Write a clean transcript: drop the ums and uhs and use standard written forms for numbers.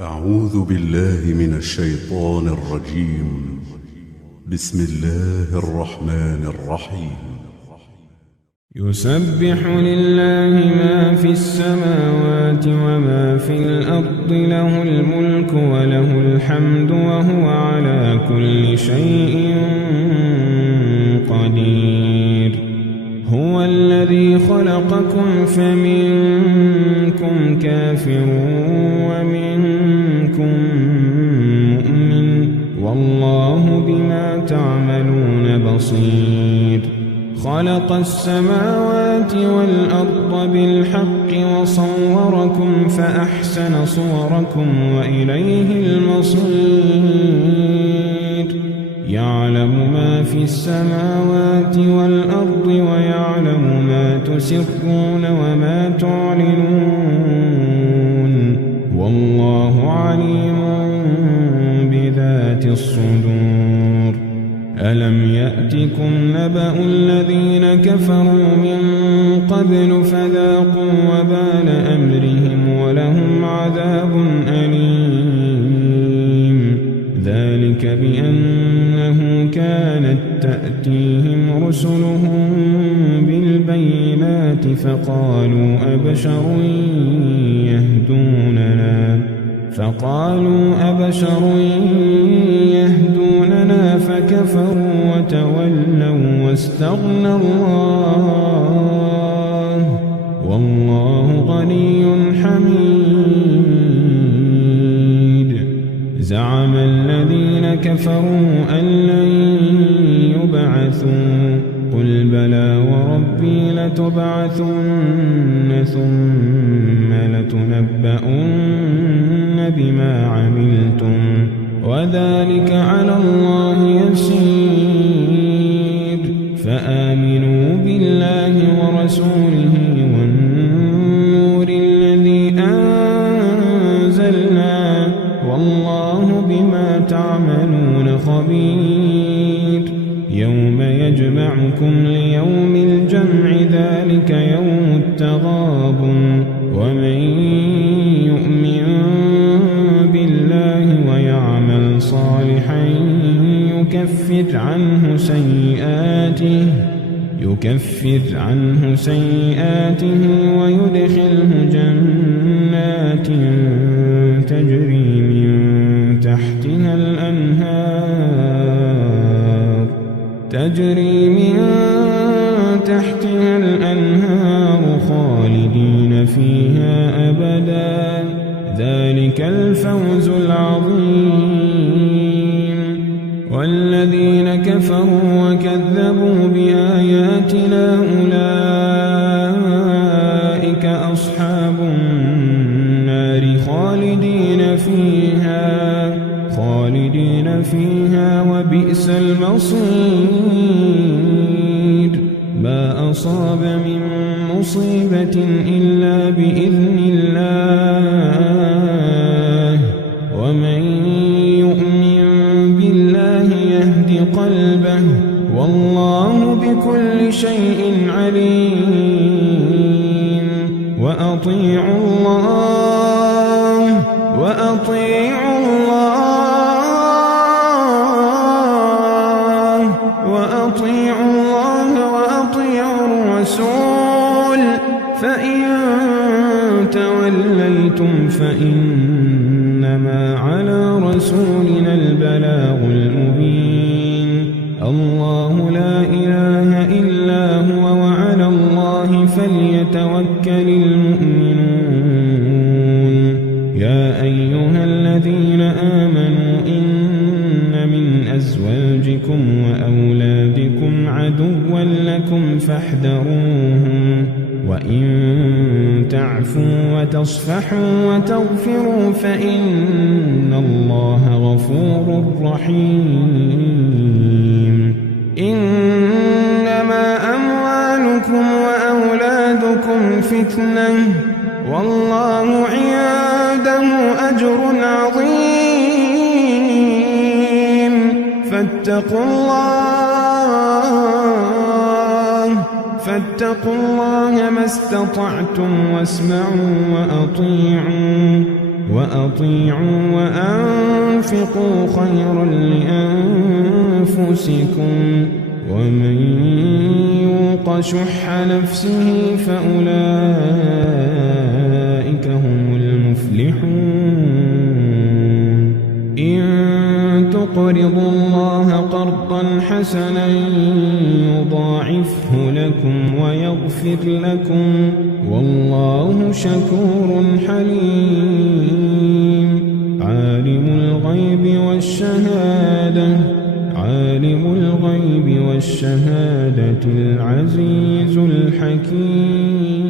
أعوذ بالله من الشيطان الرجيم. بسم الله الرحمن الرحيم. يسبح لله ما في السماوات وما في الأرض، له الملك وله الحمد وهو على كل شيء قدير. هو الذي خلقكم فمنكم كافر ومنكم مؤمن، والله بما تعملون بصير. خلق السماوات والأرض بالحق وصوركم فأحسن صوركم وإليه المصير. يعلم ما في السماوات والأرض ويعلم ما تسرون وما تعلنون، والله عليم بذات الصدور. ألم يأتكم نبأ الذين كفروا من قبل فذاقوا وبال أمرهم ولهم عذاب أليم. ذلك بأنه كانت تأتيهم رسلهم بالبينات فقالوا أبشر يهدوننا فكفروا وتولوا واستغنى الله، والله غني حميد. زعم الذين كفروا أن لن يبعثوا، قل بلى وربي لتبعثن ثم لتنبؤن بما عملتم، وذلك على الله يسير. فآمنوا بالله ورسوله والنور الذي أنزلنا، والله بما تعملون خبير. يوم يجمعكم ليوم الجمع، ذلك يوم التغابن. ومن يؤمن بالله ويعمل صالحا يكفر عنه سيئاته ويدخله جنات تجري من تحتها الأنهار خالدين فيها أبدا، ذلك الفوز العظيم. والذين كفروا وكذبوا بآياتنا أولئك أصحاب النار خالدين فيها وبئس المصير. ما أصاب من مصيبة إلا بإذن الله، ومن يؤمن بالله يهد قلبه، والله بكل شيء عليم. وأطيعوا الله وأطيعوا الرسول، فإن توليتم فإنما على رسولنا البلاغ المبين. الله لا إله إلا هو، وعلى الله فليتوكل المؤمنون. يا أيها الذين آمنوا إن من أزواجكم وأولادكم عدوا لكم فاحذروهم، وإن تعفوا وتصفحوا وتغفروا فإن الله غفور رحيم. إنما أموالكم وأولادكم فتنة، والله عنده أجر عظيم. فاتقوا الله ما استطعتم، واسمعوا وأطيعوا وأطيعوا وأنفقوا خيرا لأنفسكم ومن يوق شح نفسه فأولئك هم المفلحون إن تقرضوا الله قرضا حسنا يضاعفه لكم ويغفر لكم والله شكور حليم عالم الغيب والشهادة العزيز الحكيم